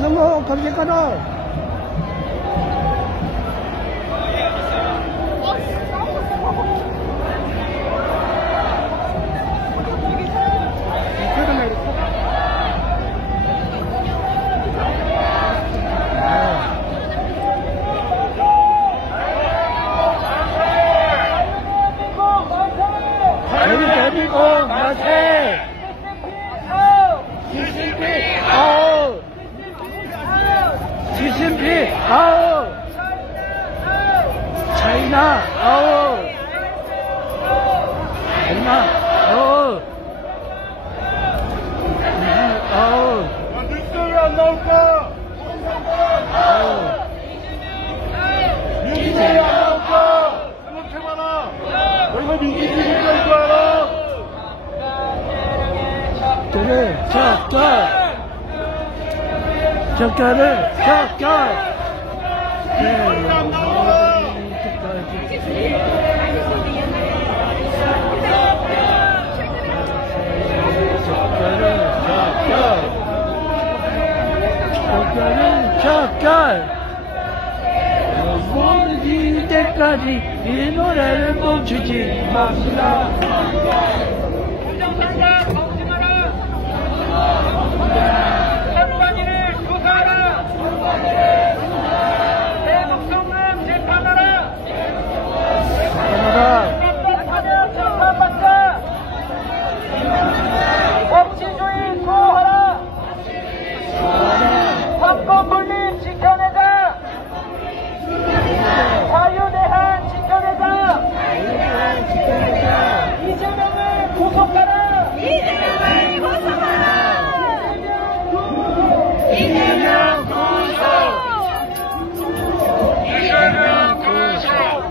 너무 검색하라. 대한민국 만세! 시진핑 아웃! 시진핑 아웃! 차이나 아웃! 차이나 아웃! 아웃! 뉴스에 안 나올까? 뉴스에 안 나올까? 생각해봐라. 너희가 민주주의인 줄 알아? 그래, 젓갈을 젓갈! 뉴스에 안 나올까? 젓갈은 젓갈! 모든 때까지 이 노래를 멈추지 맙시다. 부정선거 검증하라. 선관위를 조사하라. 내 목숨은 재판하라. 법치하면 재판받자. 법치주의 수호하라. 황권 분립 지켜내자. 자유대한 지켜내자. 이재명을 구속하라. 이재명을 구속하라. 이재명 구속. 이재명 구속.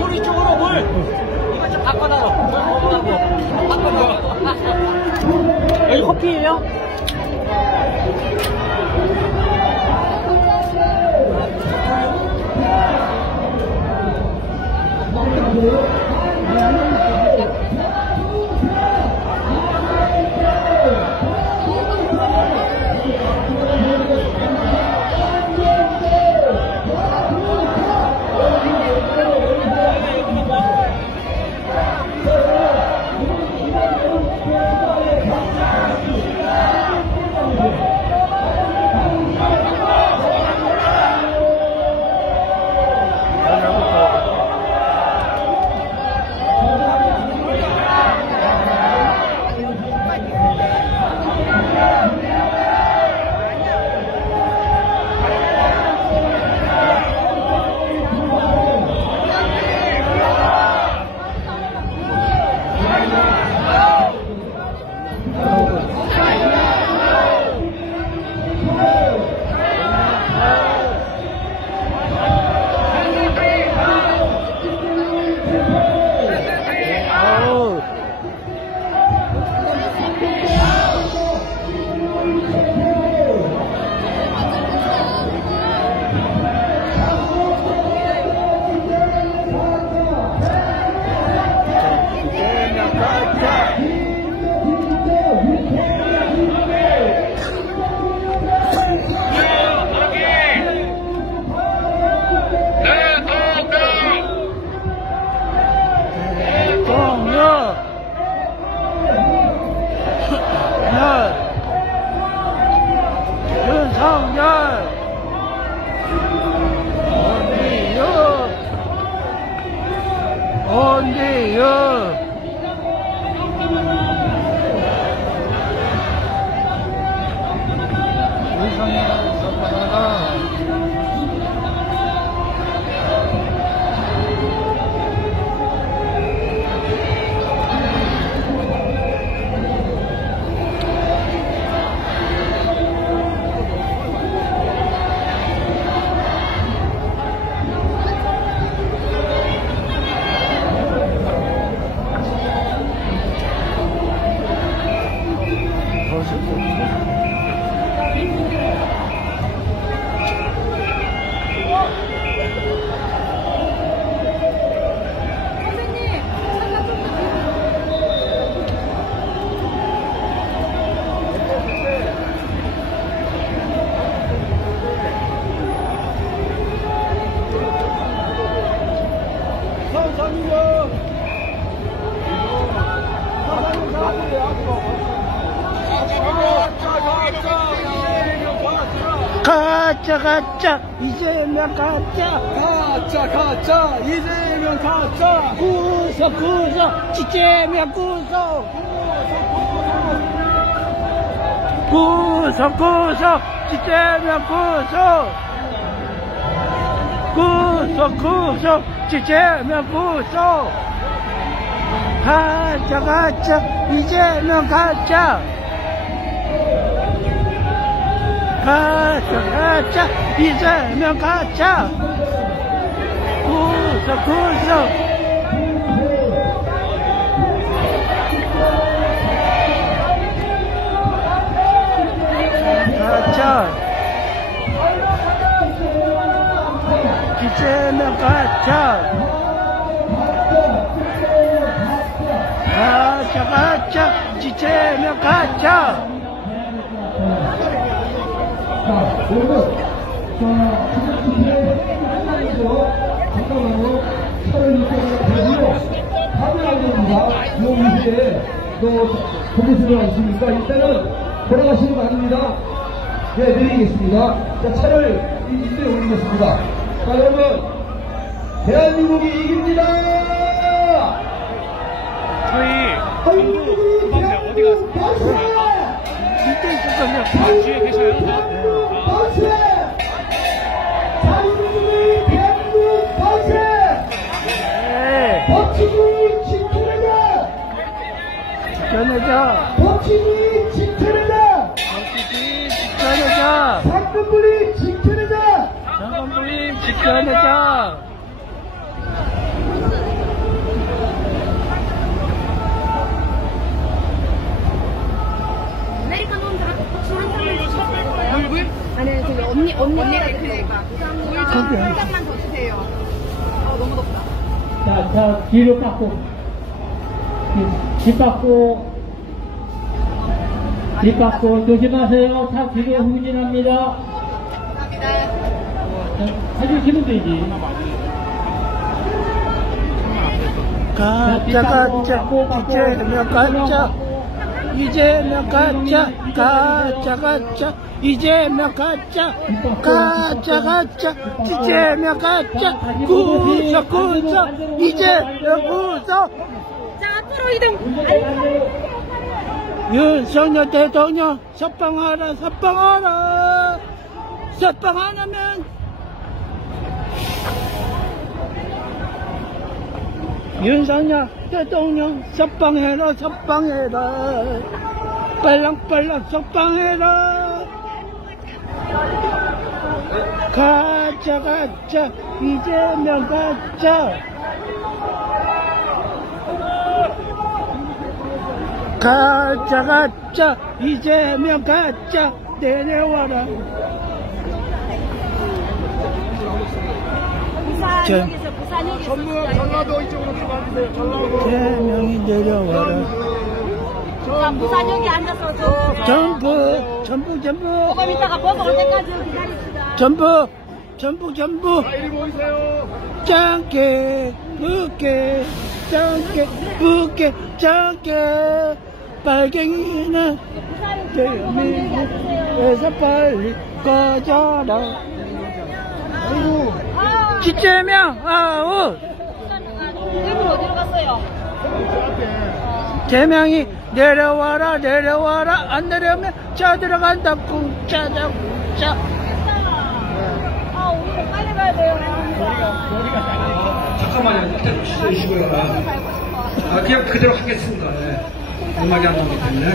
오른쪽으로 물! 이거 좀 바꿔놔요. 바꿔놔. 여기 커피예요? 가짜 가짜 이재명 가짜 가짜 이재명 가짜 구속 구속 이재명 구속 구속 구속 이재명 구속 구속 구속 이재명 구속 가짜 가짜 이재명 가짜 가짜 가짜 이재명 가짜 구속 구속 가짜 이재명 가짜 가짜 가짜 이재명 가짜 잠깐만요. 차를 이쪽으로 가져야 됩니다. 요 위에 또 보고서가 있습니까? 일단은 돌아가시는 거 아닙니다. 네, 내리겠습니다. 자, 차를 이쪽에 올리겠습니다. 자, 여러분, 대한민국이 이깁니다. 저희 전부 어디 갔습니까? 이때 있었거든요. 뒤에 계셔요? 네. 버티기 지켜내자! 지켜내자. 버티기 지켜내자! 지켜내자. 상근분리 지켜내자! 장관부리 지켜내자. 아메리카노 술한 잔만 주세요. 물? 아니, 저기 언니가 드세요. 물한 잔만 더 주세요. 너무 덥다. 자, 뒤로 깎고. 뒷 깎고, 조심하세요. 차 뒤로 후진합니다. 감사합니다. 해주시면 되지. 가짜 가짜 이재명 가짜 이재명 가짜 가짜 가짜 이재명 가짜 가짜 가짜 이재명 가짜 구속 구속 이재명 구속 자, 앞으로 이동. 윤석열 대통령 석방하라 석방하라 석방 안 하면 윤석열 대통령 석방해라 석방해라 빨랑빨랑 석방해라 가짜 가짜 이재명 가짜 가짜 가짜 이재명 가짜 내려와라 부산역에서 전라도 이쪽으로 좀 와주세요. 전라도. 이재명이 내려와라 자, 부산역에 앉아서 전부 조금 이따가 벗어올 때까지 기다립시다. 전부 자, 이리 모이세요. 짱게 붉게 짱게 붉게 짱게 빨갱이는 대한민국에서 빨리 꺼져라 이재명 아웃 일본 어디로 갔어요? 재명이 내려와라 내려와라 안 내려오면 짜 들어간다 쿵짜자 짜. 아, 우리 빨리 가야 돼요. 잠깐만요. 일단 쉬시고요. 그냥 그대로 하겠습니다. 네. 음악이 안 나오기 때문에.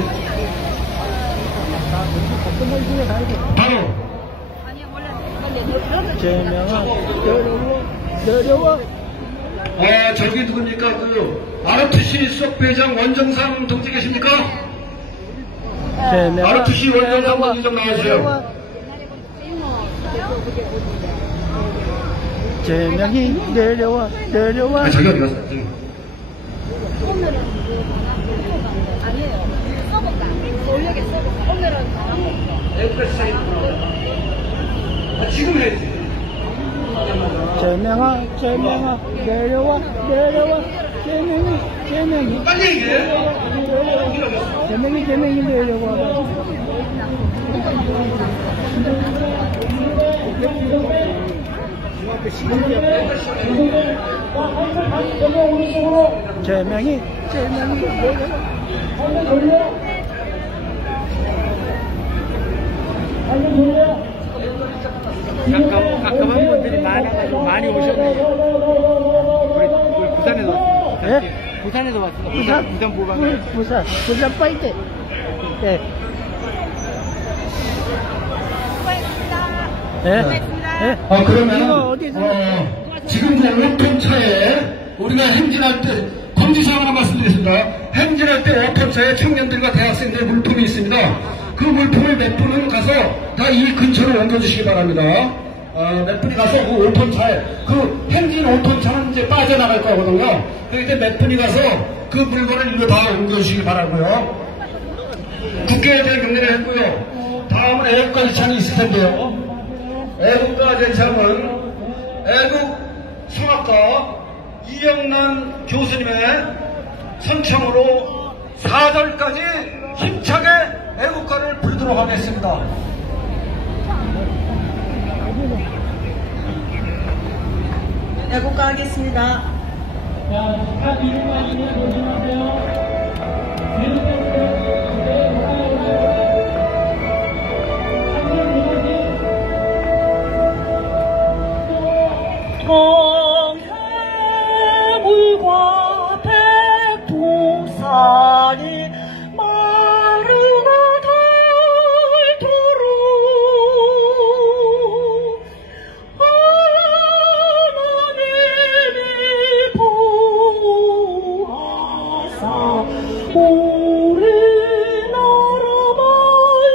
바로. 제명아 내려와. 저기 누굽니까? 그 ROTC 수석 회장 원정상 동지 계십니까? ROTC 원정상 동지 좀 나와주세요. 제명이 내려와 내려와. 저기 어디 갔어요? 저기. 아니에요. 써볼까? 올려게 써볼까? 오늘은 여기까지 사이드 지금 해야지. 제명아 내려와 제명이 빨리 얘기해. 제명이 내려와. 제명이 가까운 분들이 많아가지고 많이 오셨네요. 우리 부산에서 왔습니다. 예? 부산에서 왔습니다. 부산 보방에. 부산 파이팅. 예. 예? 그러면 이거 어디서? 지금 그 5톤 차에 우리가 행진할 때 공지사항 하나 말씀드리겠습니다. 행진할 때 5톤 차에 청년들과 대학생들의 물품이 있습니다. 그 물품을 몇 분은 가서 다 이 근처로 옮겨주시기 바랍니다. 몇 분이 가서 그 5톤 차에 그 행진 5톤 차는 이제 빠져나갈 거거든요. 그때 몇 분이 가서 그 물건을 일로 다 옮겨주시기 바라고요. 국회에 대한 경례를 했고요. 다음은 애국가 제창이 있을 텐데요. 애국가 제창은 애국 성악가 이영란 교수님의 선창으로 4절까지 힘차게 애국가를 부르도록 하겠습니다. 애국가 하겠습니다. 자, 차 뒤로 가시면 조심하세요. 동해물과 백두산이 마르고 닳도록 하나님이 보호하사 우리나라 만세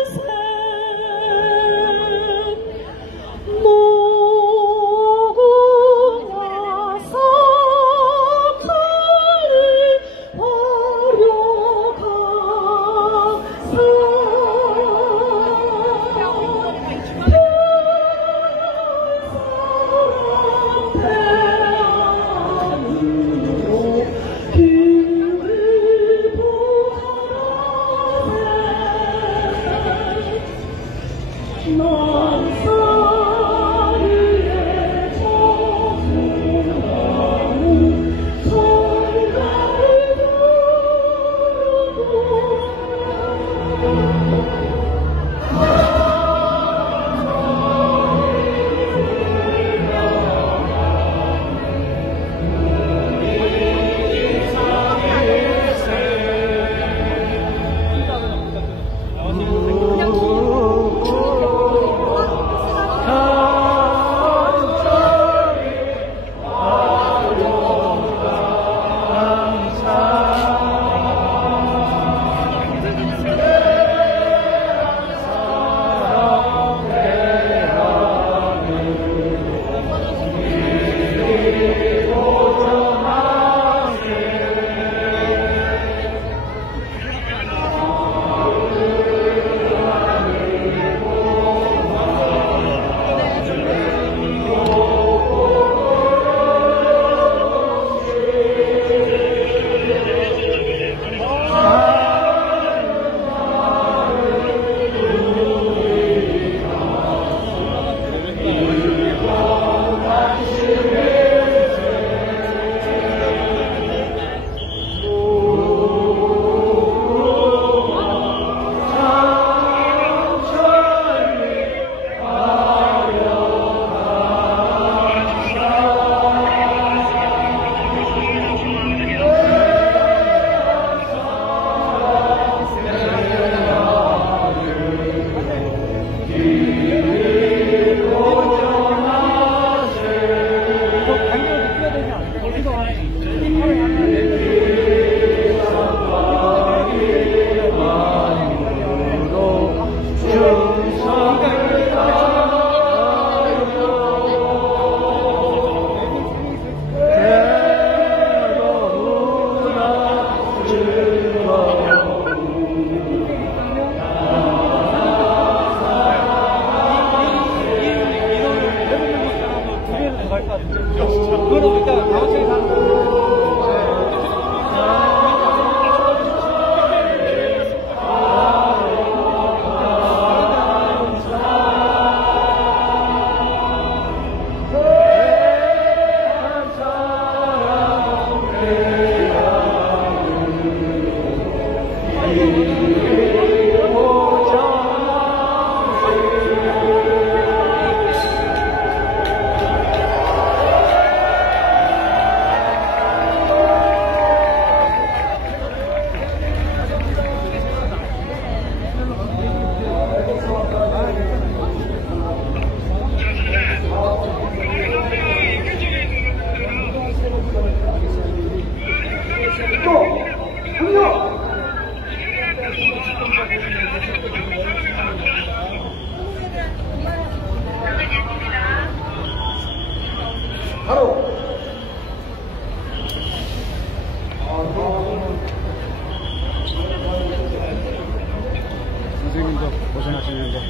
되는데.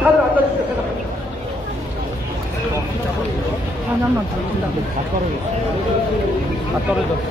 다들 앉아주세요. 하나만 더 준다고. 다 떨어졌어.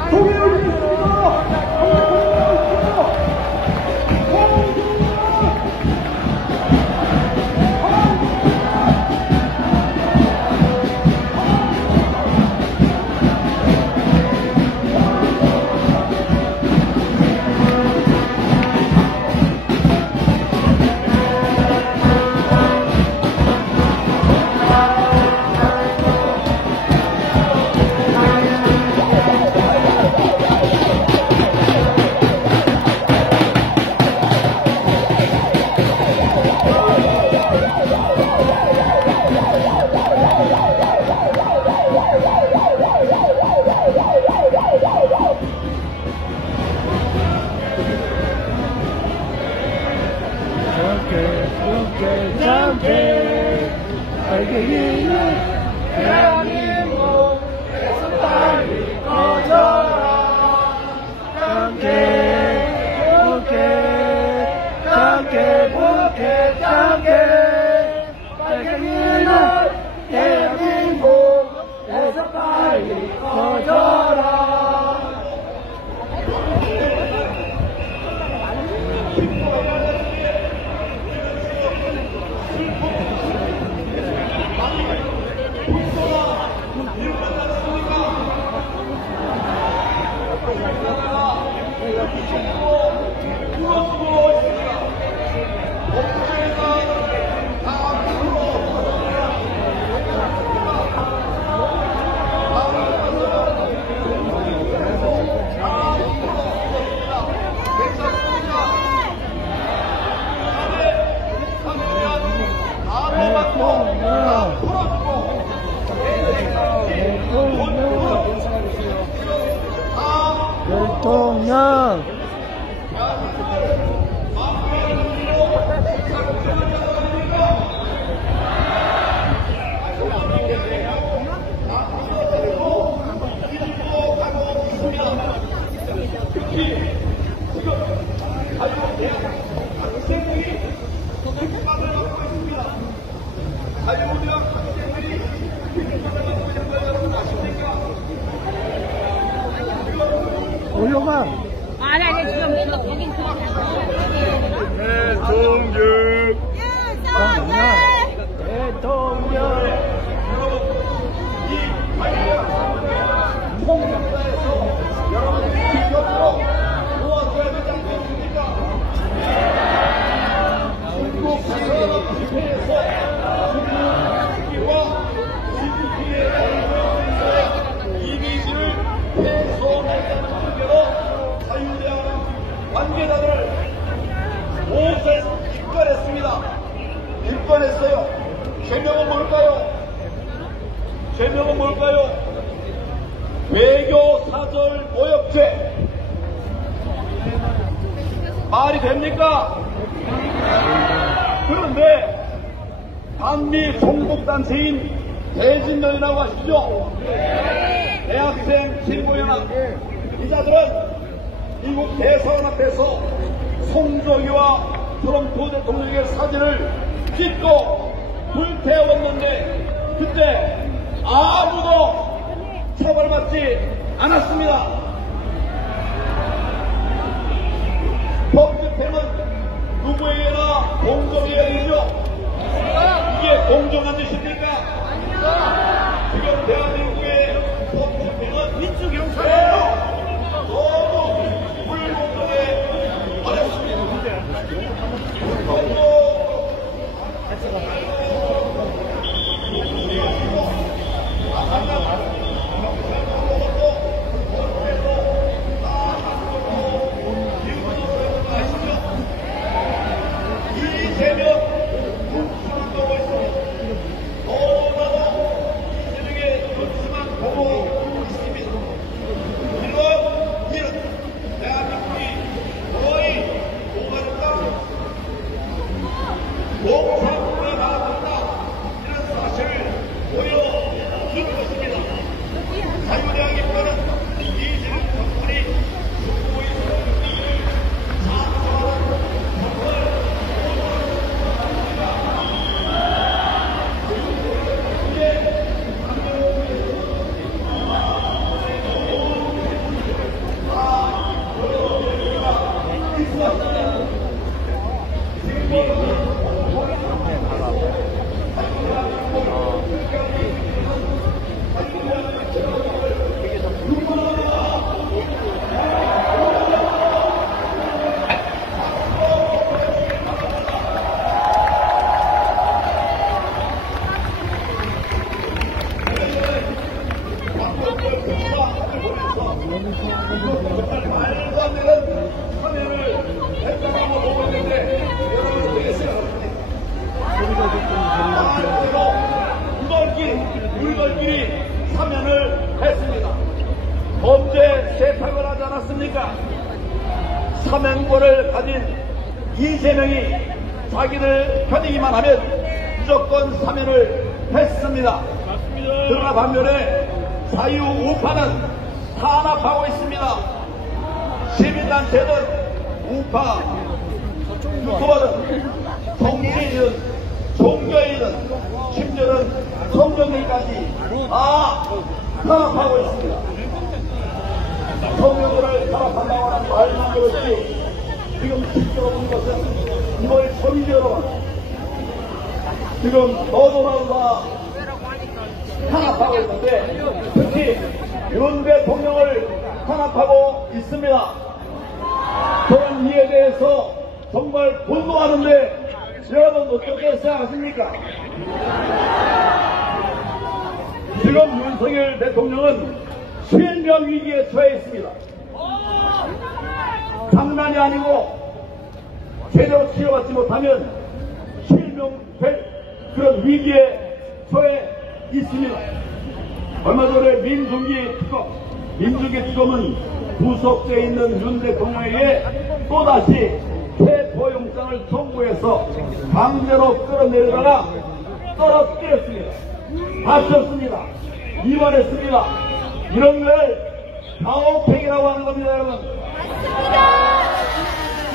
대통령 올려가. 아니 지금 여긴 그냥 대통령 관계자들을 모두 입건했습니다. 입건했어요. 죄명은 뭘까요? 죄명은 뭘까요? 외교 사절 모욕죄. 말이 됩니까? 그런데 반미 종북단체인 대진련이라고 하시죠? 대학생 진보연합 이자들은 미국 대사관 앞에서 송정희와 트럼프 대통령의 사진을 찍고 불태웠는데 그때 아무도 처벌받지 않았습니다. 법집행은 누구에게나 공정해야 되죠. 이게 공정한 짓입니까? 지금 대한민국의 법집행은 민주경찰이에요. 너무 불공정해 어렵습니다. 공산국에 나왔다. 이런 사실을 보여준 것입니다. 자유대학입과는 이재명 정권이 중국의 성공을 사수하는 정말 말도 안 되는 참여를 했다고 보고 있는데 여러분 어떻게 생각합니까? 물건끼리 참여를 했습니다. 범죄 세탁을 하지 않았습니까? 사면권을 가진 이재명이 자기를 편이기만 하면 무조건 사면을 했습니다. 그러나 반면에 자유우파는 탄압하고 있습니다. 시민단체는 우파, 유튜버는 정치인은 종교인은 심지어는 성경인까지 다 탄압하고 있습니다. 성경들을 탄압한다고 하는 말만 그렇지 지금 실제로 본 것은 이번에 처음이죠 여러분. 지금 너도나도나 탄압하고 있는데 특히 윤 대통령을 탄압하고 있습니다. 저는 이에 대해서 정말 분노하는데 여러분 어떻게 생각하십니까? 지금 윤석열 대통령은 실명 위기에 처해 있습니다. 장난이 아니고 제대로 치료받지 못하면 실명될 그런 위기에 처해 있습니다. 얼마 전에 민중기 특검은 구속되어 있는 윤 대통령에게 또다시 체포영장을 청구해서 강제로 끌어내려다가 떨어뜨렸습니다. 다쳤습니다. 입원했습니다. 이런 걸 가혹행위라고 하는 겁니다, 여러분.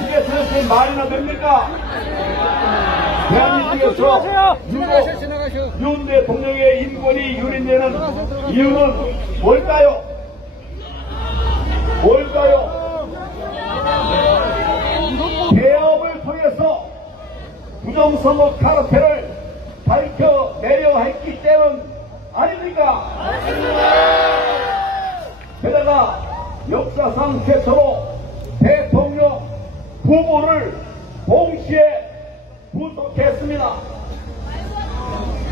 이게 도대체 말이나 됩니까? 대한민국에서 윤 대통령의 인권이 유린되는 이유는 뭘까요? 개업을 통해서 부정선거 카르텔을 밝혀내려 했기 때문 아닙니까? 게다가 역사상 최초로 대통령 부부를 동시에 구속했습니다.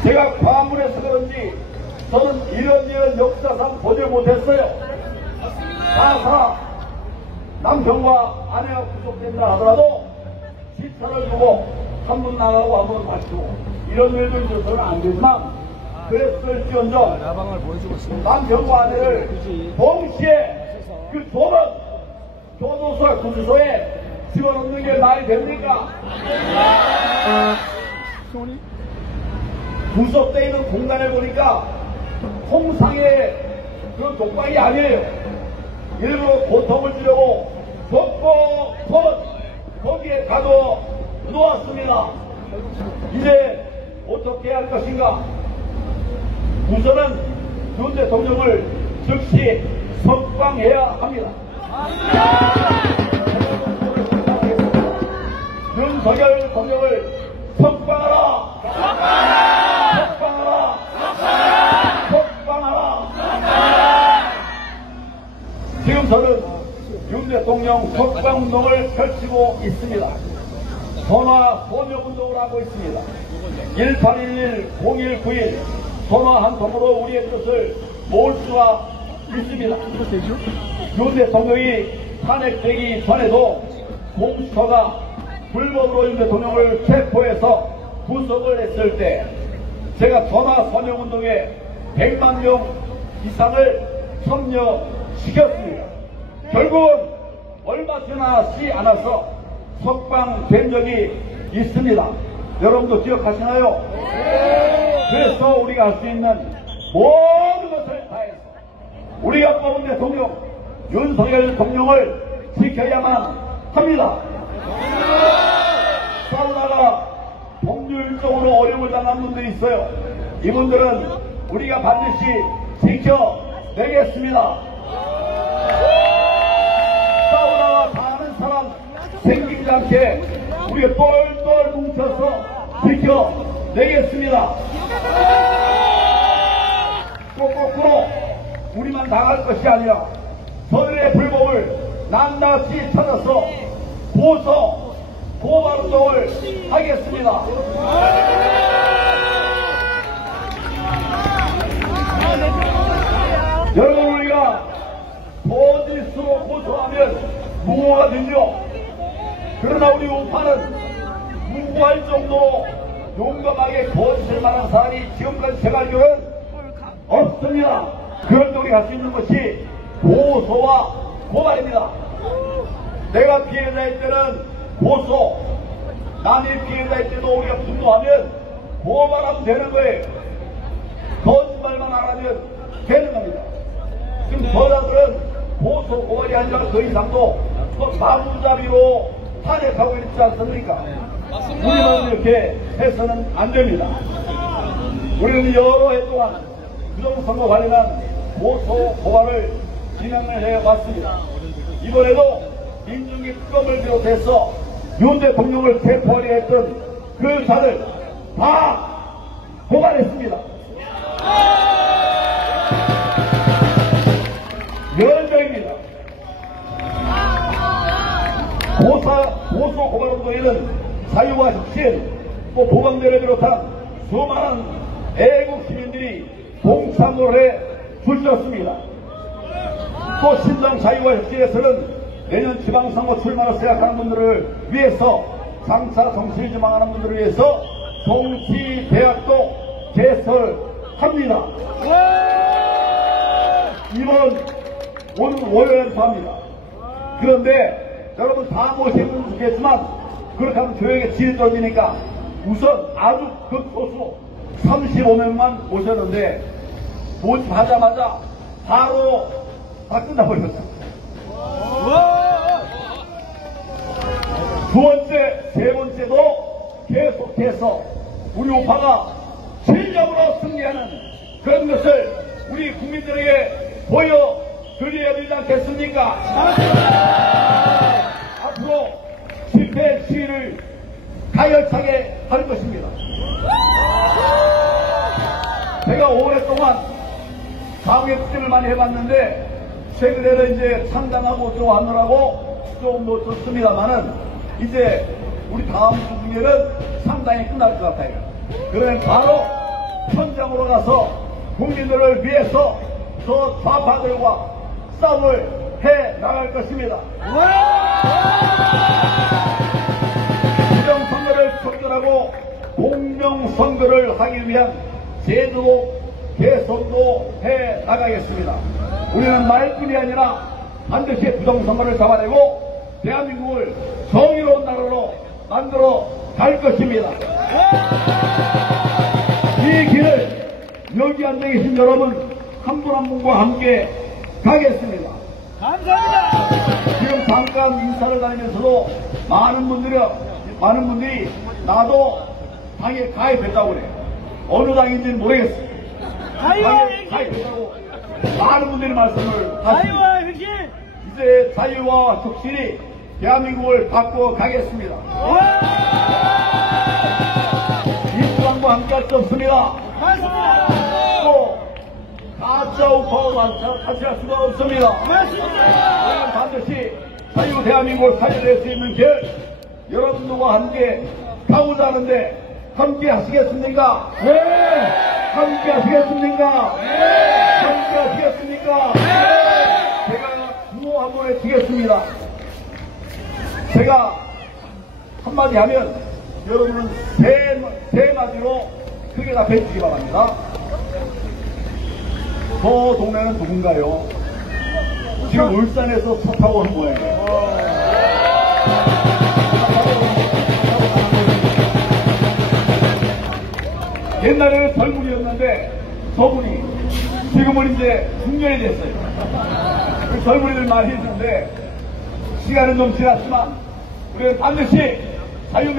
제가 과문해서 그런지 저는 이런 역사상 보지 못했어요. 가사 남편과 아내가 구속된다 하더라도 시차를 두고 한 번 나가고 한 번 다치고 이런 일도 있어서는 안 되지만 그랬을지언정 남편과 아내를 동시에 그 조는 교도소와 구치소에 집어넣는 게 말이 됩니까? 구속되어 있는 공간에 보니까 통상의 그 독방이 아니에요. 일부러 고통을 주려고 곳곳 거기에 가둬 놓았습니다. 이제 어떻게 할 것인가? 우선은 윤 대통령을 즉시 석방해야 합니다. 윤석열 대통령을 석방하라! 석방하라! 석방하라! 지금 저는 윤 대통령 석방운동을 펼치고 있습니다. 전화 소명운동을 하고 있습니다. 1811-0191 전화 한 통으로 우리의 뜻을 모을 수가 있습니다. 윤 대통령이 탄핵되기 전에도 공수처가 불법으로 윤 대통령을 체포해서 구속을 했을 때 제가 전화 서명운동에 100만 명 이상을 참여시켰습니다. 결국은 얼마 지나지 않아서 석방된 적이 있습니다. 여러분도 기억하시나요? 그래서 우리가 할 수 있는 모든 것을 다해서 우리가 뽑은 대통령 윤석열 대통령을 지켜야만 합니다. 싸우다가 법률적으로 어려움을 당한 분들이 있어요. 이분들은 우리가 반드시 지켜내겠습니다. 싸우다가 다하는 사람 생기지 않게 우리가 똘똘 뭉쳐서 지켜내겠습니다. 또 거꾸로 우리만 당할 것이 아니라 저들의 불법을 낱낱이 찾아서 고발운동을 하겠습니다. 여러분, 우리가 거짓으로 고소하면 무고가 되죠. 그러나 우리 우파는 무고할 정도로 용감하게 거짓을 말한 사람이 지금까지 제가 알기로는 없습니다. 그럴 때 우리가 할 수 있는 것이 고소와 고발입니다. 내가 피해자일 때는 고소, 남이 피해자일 때도 우리가 분노하면 고발하면 되는 거예요. 거짓말만 안 하면 되는 겁니다. 지금 저자들은 고소, 고발이 아니라 그 이상도 마구잡이로 탄핵하고 있지 않습니까? 우리만 이렇게 해서는 안 됩니다. 우리는 여러 해 동안 부정선거 관련한 고소, 고발을 진행해 왔습니다. 이번에도 민중기 특검을 비롯해서 윤 대통령을 체포하려 했던 그 자들 다 고발했습니다. 10명입니다. 고소 고발운동에는 자유와 혁신, 또 보강대를 비롯한 수많은 애국 시민들이 동참을 해 주셨습니다. 또 신당 자유와 혁신에서는 내년 지방선거 출마를 생각하는 분들을 위해서, 장차 정치를 지망하는 분들을 위해서 정치대학도 개설합니다. 오늘 월요일에 합니다. 그런데 여러분 다 모시면 좋겠지만 그렇게 하면 교육에 질이 떨어지니까 우선 아주 극소수 35명만 모셨는데 모집하자마자 바로 다 끝나버렸어요. 두 번째, 세 번째도 계속해서 우리 우파가 실력으로 승리하는 그런 것을 우리 국민들에게 보여드려야 되지 않겠습니까? 앞으로 실패 시위를 가열차게 할 것입니다. 제가 오랫동안 사회 국제를 많이 해봤는데 최근에는 이제 창당하고 또 하느라고 좀 놓쳤습니다만은 이제 우리 다음 주 중에는 상당히 끝날 것 같아요. 그러면 바로 현장으로 가서 국민들을 위해서 저 좌파들과 싸움을 해 나갈 것입니다. 부정선거를 척결하고 공정선거를 하기 위한 제도 개선도 해 나가겠습니다. 우리는 말뿐이 아니라 반드시 부정선거를 잡아내고 대한민국을 정의로운 나라로 만들어 갈 것입니다. 이 길을 여기 앉아 계신 여러분 한 분 한 분과 함께 가겠습니다. 감사합니다. 지금 잠깐 인사를 다니면서도 많은 분들이 나도 당에 가입했다고 그래요. 어느 당인지는 모르겠어요. 당에 가입했다고 많은 분들이 말씀을 하십니다. 자유와 혁신. 이제 자유와 혁신이 대한민국을 바꿔 가겠습니다. 민주당과 함께 할 수 없습니다. 맞습니다. 또 가짜 우파와 같이 할 수가 없습니다. 맞습니다. 우리는 반드시 자유 대한민국을 살려낼 수 있는 길 여러분들과 함께 가고자 하는데 함께 하시겠습니까? 네. 함께 하시겠습니까? 네. 함께 하시겠습니까? 네. 제가 구호 한번 외치겠습니다. 제가 한마디 하면 여러분은 세 마디로 크게 답해 주시기 바랍니다. 저 동네는 누군가요? 지금 울산에서 차 타고 온 모양이에요. 옛날에는 젊은이였는데 저분이 지금은 이제 중년이 됐어요. 그 젊은이들 많이 있는데 시간은 좀 지났지만 우리는 반드시 자유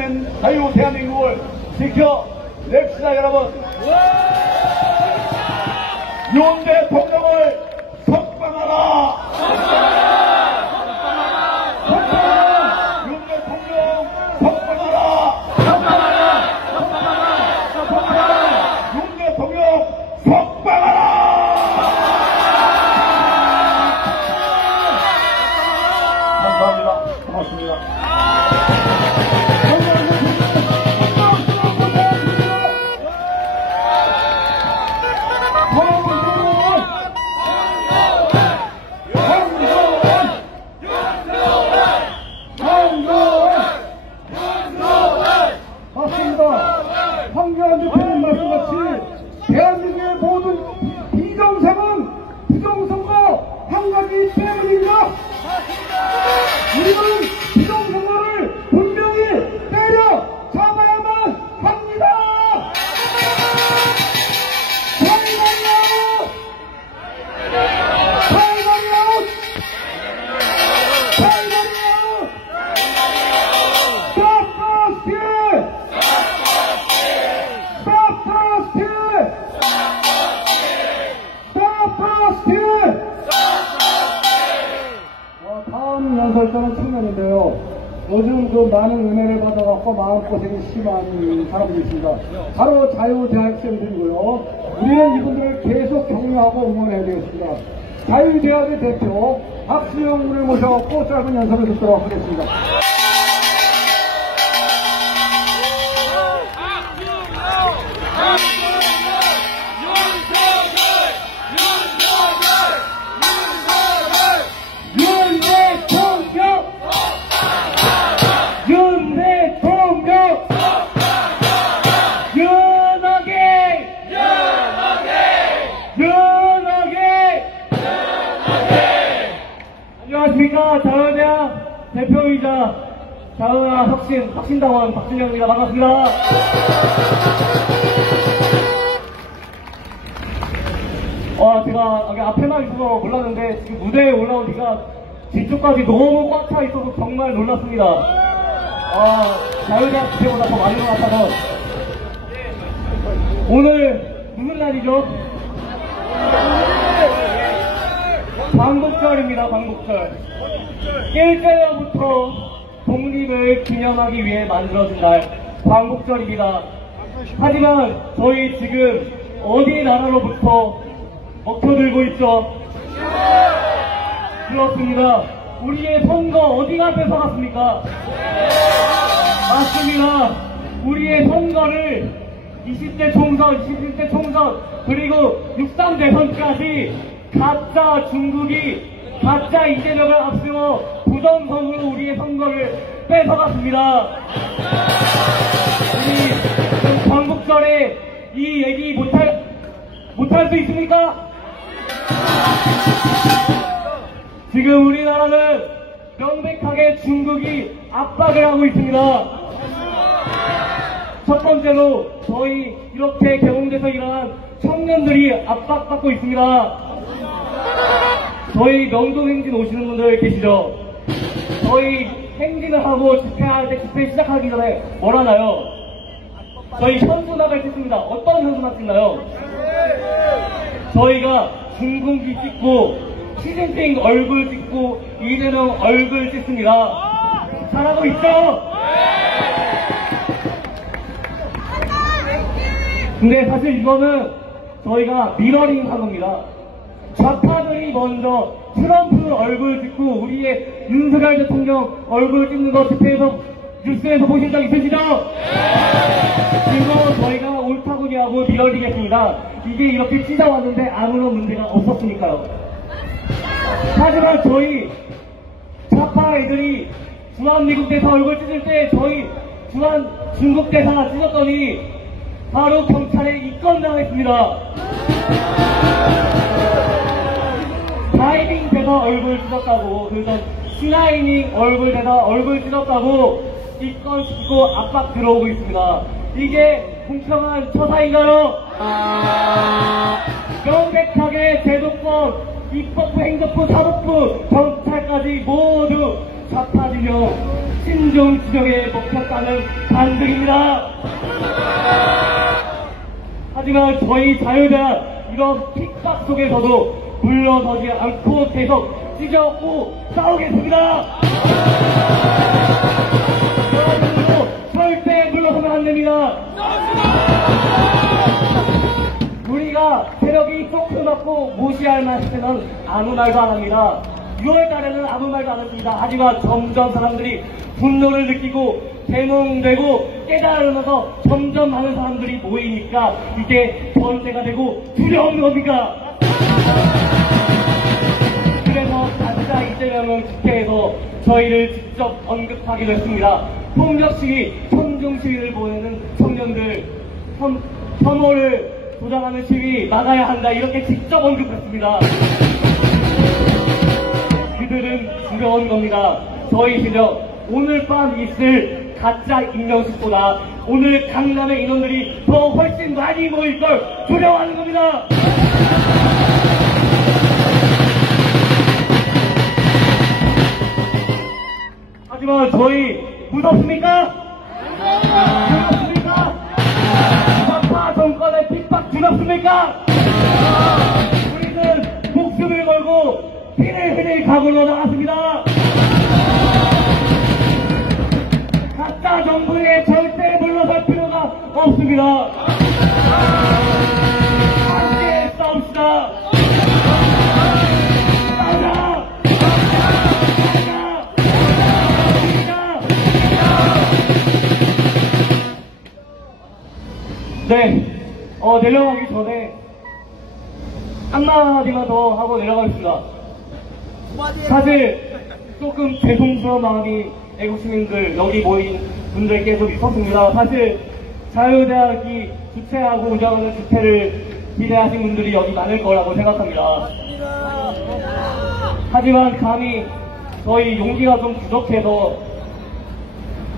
대한민국을 지켜냅시다 여러분. 윤 대통령을 석방하라. 윤 대통령 석방하라. 윤 대통령 석방하라. 감사합니다. 고맙습니다. 황교안 대표님 말씀같이 대한민국의 모든 비정상은 부정선거 한 가지 때문입니다. 우리는 비정선거를 분명히 때려 잡아야만 합니다. 다음 연설자는 청년인데요. 요즘 그 많은 은혜를 받아갖고 마음고생이 심한 사람들이 있습니다. 바로 자유대학생들이고요. 우리는 이분들을 계속 격려하고 응원해야 되겠습니다. 자유대학의 대표 박수영 군을 모셔갖고 짧은 연설을 듣도록 하겠습니다. 안녕하십니까. 자유대학 대표이자 자유대학 혁신당원 박준영입니다. 반갑습니다. 제가 여기 앞에만 있어서 몰랐는데 지금 무대에 올라오니까 뒤쪽까지 너무 꽉 차 있어서 정말 놀랐습니다. 자유대학 그때보다 더 많이 놀랐다서 오늘 무슨 날이죠? 광복절입니다. 광복절. 일제로부터 독립을 기념하기 위해 만들어진 날 광복절입니다. 하지만 저희 지금 어디 나라로부터 먹혀들고 있죠? 그렇습니다. 우리의 선거 어디가 뺏어갔습니까? 맞습니다. 우리의 선거를 20대 총선, 21대 총선, 그리고 63 대선까지 가짜 중국이 가짜 이재명을 앞세워 부정선거로 우리의 선거를 뺏어갔습니다. 우리 광복절에 이 얘기 못할 수 있습니까? 지금 우리나라는 명백하게 중국이 압박을 하고 있습니다. 첫 번째로 저희 이렇게 개봉돼서 일어난 청년들이 압박받고 있습니다. 저희 명동행진 오시는 분들 계시죠? 저희 행진을 하고 집회할 때 집회 시작하기 전에 뭘 하나요? 저희 현수막을 찍습니다. 어떤 현수막 찍나요? 저희가 중국이 찍고 시진핑 얼굴 찍고 이재명 얼굴 찍습니다. 잘하고 있죠? 근데 사실 이거는 저희가 미러링 한 겁니다. 좌파들이 먼저 트럼프 얼굴 찍고 우리의 윤석열 대통령 얼굴 찍는 거 집회에서 뉴스에서 보신 적 있으시죠? 이거 저희가 옳다구니하고 미러링했습니다. 이게 이렇게 찢어왔는데 아무런 문제가 없었으니까요. 하지만 저희 좌파 애들이 주한미국 대사 얼굴 찢을 때 저희 주한 중국 대사 찢었더니 바로 경찰에 입건당했습니다. 다이빙 대사 얼굴 찢었다고, 그래서 스나이닝 얼굴 대사 얼굴 찢었다고 입건시키고 압박 들어오고 있습니다. 이게 공평한 처사인가요? 명백하게 제도권, 입법부, 행정부, 사법부, 경찰까지 모두 좌파 진영, 친중 진영에 먹혔다는 반증입니다. 하지만 저희 자유대학 이런 핍박 속에서도 물러서지 않고 계속 찢어오고 싸우겠습니다. 여러분도 절대 물러서면 안 됩니다. 우리가 세력이 쪼크 맞고 무시할 만할 때는 아무 말도 안 합니다. 6월달에는 아무 말도 안 했습니다. 하지만 점점 사람들이 분노를 느끼고 대몽되고 깨달으면서 점점 많은 사람들이 모이니까 이게 번제가 되고 두려운 겁니까? 그래서 가짜 이재명은 국회에서 저희를 직접 언급하기로 했습니다. 폭력 시위, 청중 시위를 보내는 청년들, 혐오를 조장하는 시위 막아야 한다 이렇게 직접 언급했습니다. 그들은 두려운 겁니다. 저희 실력 오늘 밤 있을 가짜 임명식보다 오늘 강남의 인원들이 더 훨씬 많이 모일 걸 두려워하는 겁니다. 하지만 저희 무섭습니까? 무섭습니까? 좌파 정권의 핍박 두렵습니까? 우리는 목숨을 걸고 피를 흘릴 각오로 나갔습니다. 가짜 정부에 절대 물러설 필요가 없습니다. 함께 싸웁시다. 싸우자. 네, 내려가기 전에 한마디만 더 하고 내려가겠습니다. 사실 조금 죄송스러운 마음이 애국시민들 여기 모인 분들께서 있었습니다. 사실 자유대학이 주최하고 운영하는 집회를 기대하신 분들이 여기 많을 거라고 생각합니다. 하지만 감히 저희 용기가 좀 부족해서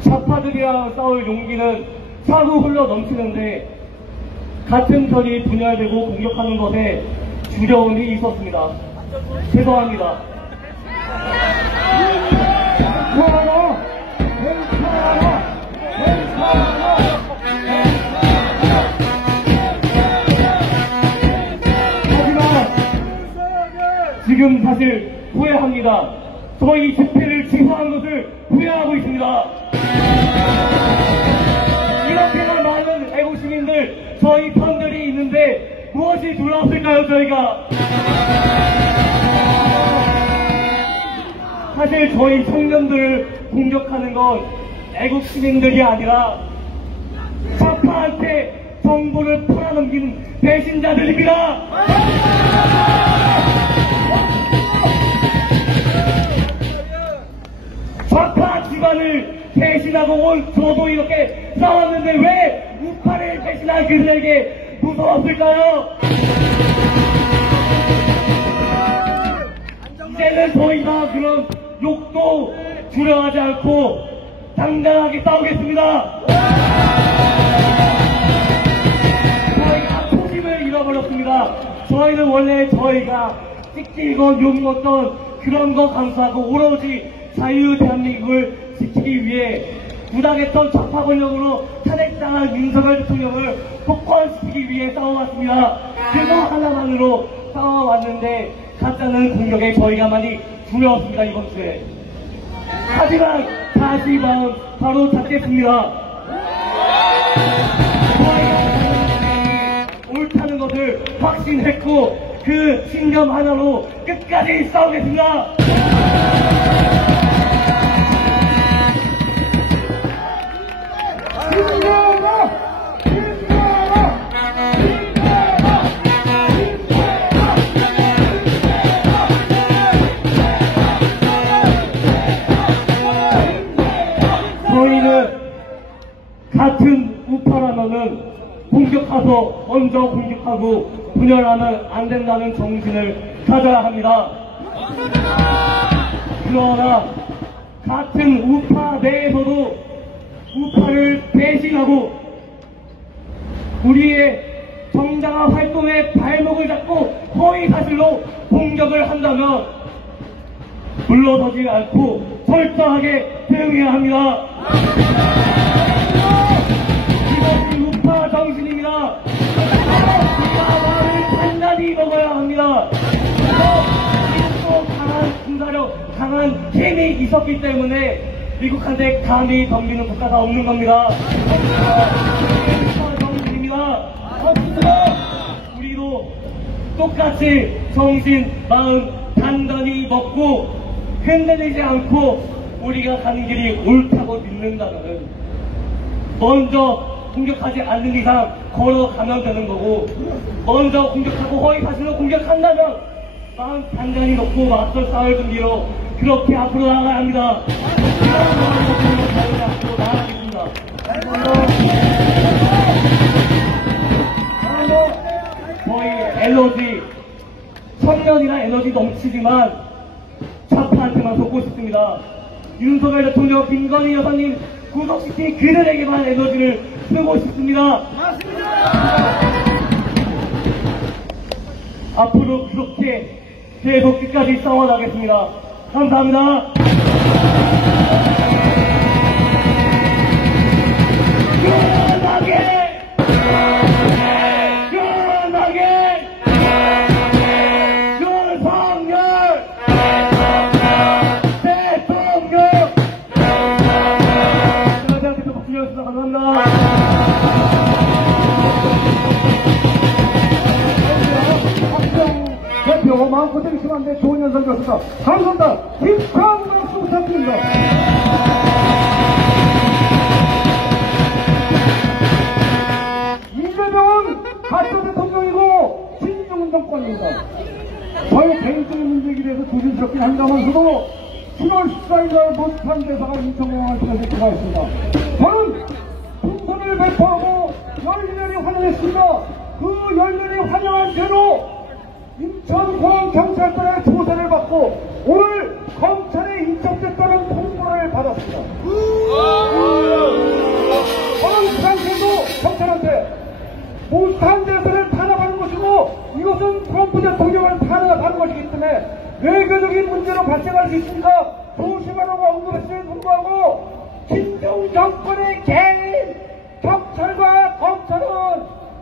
좌파들이랑 싸울 용기는 차고 흘러 넘치는데 같은 편이 분열되고 공격하는 것에 두려움이 있었습니다. 죄송합니다. 하지만 지금 사실 후회합니다. 저희 집회를 취소한 것을 후회하고 있습니다. 이렇게나 많은 애국시민들 저희 편들이 있는데 무엇이 두려웠을까요 저희가? 사실 저희 청년들을 공격하는 건 애국시민들이 아니라 좌파한테 정보를 팔아넘긴 배신자들입니다. 좌파 기반을 배신하고 온 저도 이렇게 싸웠는데 왜 우파를 배신한 그들에게 무서웠을까요? 이제는 저희가 그런 욕도 두려워하지 않고 당당하게 싸우겠습니다. 저희가 초심을 잃어버렸습니다. 저희는 원래 저희가 찍히고 욕먹던 그런 거 감수하고 오로지 자유 대한민국을 지키기 위해 부당했던 좌파 권력으로 탄핵당한 윤석열 대통령을 복권시키기 위해 싸워왔습니다. 그거 하나만으로 싸워왔는데 가짜는 공격에 저희가 많이 두려웠습니다. 이번 주에. 하지만 다시 마음 바로 잡겠습니다. 저희가 옳다는 것을 확신했고 그 신념 하나로 끝까지 싸우겠습니다. 저희는 같은 우파라면은 공격하서 먼저 공격하고 분열하면 안 된다는 정신을 가져야 합니다. 그러나 같은 우파 내에서도 우파를 배신하고 우리의 정당한 활동에 발목을 잡고 허위사실로 공격을 한다면 물러서지 않고 철저하게 대응해야 합니다. 이것이 우파 정신입니다. 우리가 말을 단단히 먹어야 합니다. 미국도 강한 군사력, 강한 힘이 있었기 때문에 미국한테 감히 덤비는 국가가 없는 겁니다. 우파 정신입니다. 우리도 똑같이 정신, 마음 단단히 먹고 흔들리지 않고 우리가 가는 길이 옳다고 믿는다면 먼저 공격하지 않는 이상 걸어가면 되는 거고, 먼저 공격하고 허위사실로 공격한다면 마음 단단히 먹고 맞설 싸울 준비로 그렇게 앞으로 나아가야 합니다. 앞으로 나아가겠습니다. 저희 에너지, 청년이나 에너지 넘치지만 좌파한테만 속고 싶습니다. 윤석열 대통령, 김건희 여사님 구속시킨 그들에게만 에너지를 쓰고 싶습니다. 앞으로 그렇게 계속 끝까지 싸워나가겠습니다. 감사합니다. 대표 마음고생이 심한데 좋은 연설이었습니다. 감사합니다. 힘찬 박수 부탁드립니다. 이재명은 가짜 대통령이고 친중 정권입니다. 저희 개인적인 문제에 대해서 조심스럽긴 한다면서도 7월 14일날 못한 대사가 인천공항을 통해서 들어가있습니다. 저는 풍선을 배포하고 열렬히 환영했습니다. 그 열렬히 환영한 죄로 인천공항경찰관의 조사를 받고 오늘 검찰에 인적됐다는 통보를 받았습니다. 저는 그 당시에도 경찰한테 못한 대사를 탄압하는 것이고 이것은 트럼프 대통령을 탄압하는 것이기 때문에 외교적인 문제로 발생할 수 있으니까 조심하라고 언급했음에 불구하고 친중 정권의 개인 경찰과 검찰은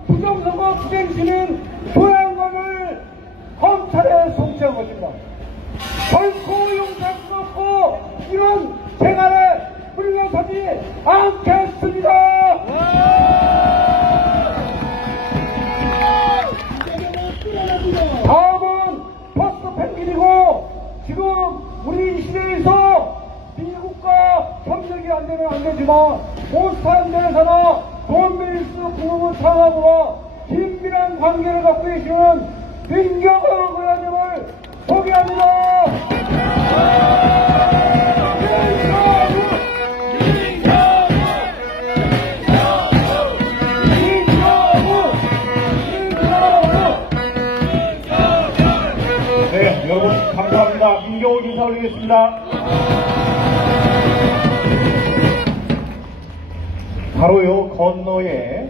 부정선거 부정시민 교양관을 검찰에 송치한 것입니다. 결코 용서할 수 없고 이런 생활에 물러서지 않겠습니다. 다음은 포스트 펭귄이고 지금 우리 이 시대에서 미국과 협력이 안 되면 안 되지만 오스탄 대사나 돈 밀스 국무부 장관과 긴밀한 관계를 갖고 계시는 민경호 의원님을 소개합니다. 네, 여러분 감사합니다. 민경호 인사 올리겠습니다. 바로요 건너에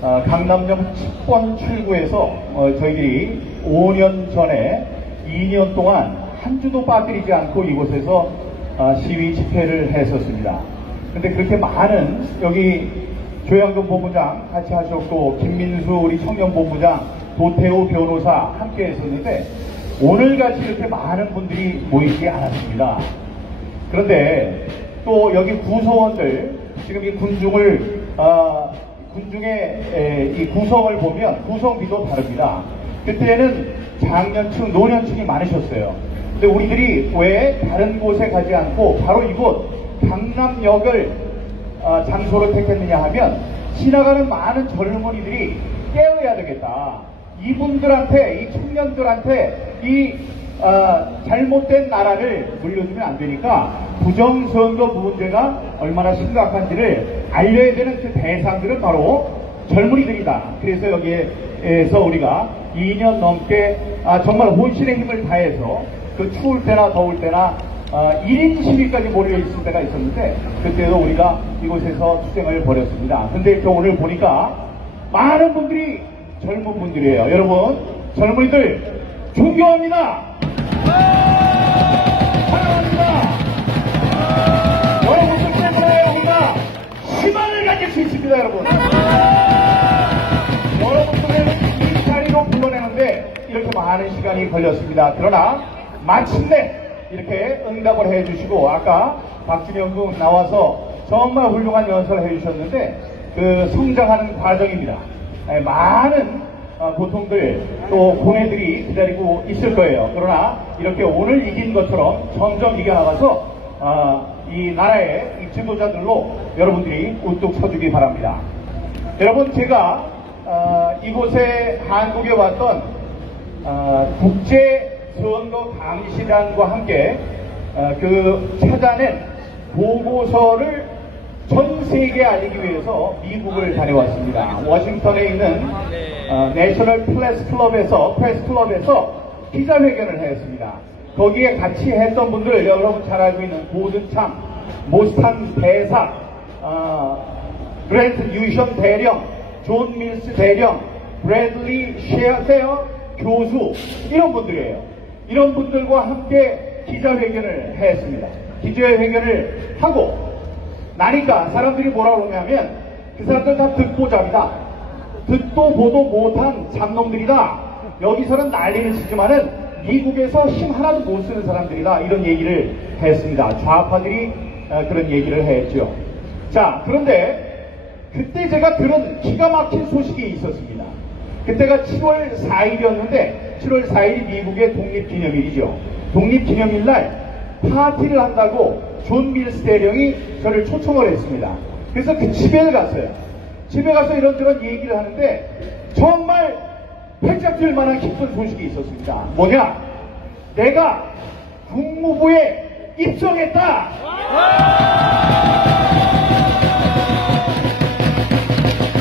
강남역 10번 출구에서 저희들이 5년 전에 2년 동안 한 주도 빠뜨리지 않고 이곳에서 시위 집회를 했었습니다. 근데 그렇게 많은 여기 조양금 본부장 같이 하셨고 김민수 우리 청년본부장 도태우 변호사 함께 했었는데 오늘같이 이렇게 많은 분들이 모이지 않았습니다. 그런데 또 여기 구성원들 지금 이 군중의 이 구성을 보면 구성비도 다릅니다. 그때는 장년층, 노년층이 많으셨어요. 근데 우리들이 왜 다른 곳에 가지 않고 바로 이곳 강남역을 장소로 택했느냐 하면 지나가는 많은 젊은이들이 깨어야 되겠다. 이분들한테, 이 청년들한테 이 잘못된 나라를 물려주면 안 되니까 부정선거 문제가 얼마나 심각한지를 알려야 되는 그 대상들은 바로 젊은이들이다. 그래서 여기에서 우리가 2년 넘게 정말 혼신의 힘을 다해서 그 추울 때나 더울 때나 1인 시위까지 몰려있을 때가 있었는데 그때도 우리가 이곳에서 투쟁을 벌였습니다. 근데 이렇게 오늘 보니까 많은 분들이 젊은 분들이에요. 여러분, 젊은이들 존경합니다. 사랑합니다. 여러분들 때문에 우리가 희망을 가질 수 있습니다, 여러분. 여러분들은 이 자리로 불러내는데 이렇게 많은 시간이 걸렸습니다. 그러나 마침내 이렇게 응답을 해주시고, 아까 박준영 군 나와서 정말 훌륭한 연설을 해주셨는데 그 성장하는 과정입니다. 많은 고통들 또 고뇌들이 기다리고 있을 거예요. 그러나 이렇게 오늘 이긴 것처럼 점점 이겨나가서 이 나라의 이 지도자들로 여러분들이 우뚝 서주기 바랍니다. 여러분, 제가 이곳에 한국에 왔던 국제선거감시단과 함께 그 찾아낸 보고서를 전 세계에 알리기 위해서 미국을 다녀왔습니다. 워싱턴에 있는 내셔널 프레스 클럽에서 기자회견을 했습니다. 거기에 같이 했던 분들, 여러분 잘 알고 있는 고든참, 모스탄 대사, 그랜트 뉴션 대령, 존 밀스 대령, 브래들리 셰어 교수, 이런 분들이에요. 이런 분들과 함께 기자회견을 했습니다. 기자회견을 하고 나니까 사람들이 뭐라 그러냐면 그 사람들 다 듣보잡이다. 듣도 보도 못한 잡놈들이다. 여기서는 난리를 치지만은 미국에서 힘 하나도 못 쓰는 사람들이다. 이런 얘기를 했습니다. 좌파들이 그런 얘기를 했죠. 자, 그런데 그때 제가 들은 기가 막힌 소식이 있었습니다. 그때가 7월 4일이었는데 7월 4일이 미국의 독립기념일이죠. 독립기념일 날 파티를 한다고 존 밀스 대령이 저를 초청을 했습니다. 그래서 그 집에 갔어요. 집에 가서 이런저런 얘기를 하는데 정말 팔짝 뛸 만한 기쁜 소식이 있었습니다. 뭐냐? 내가 국무부에 입성했다!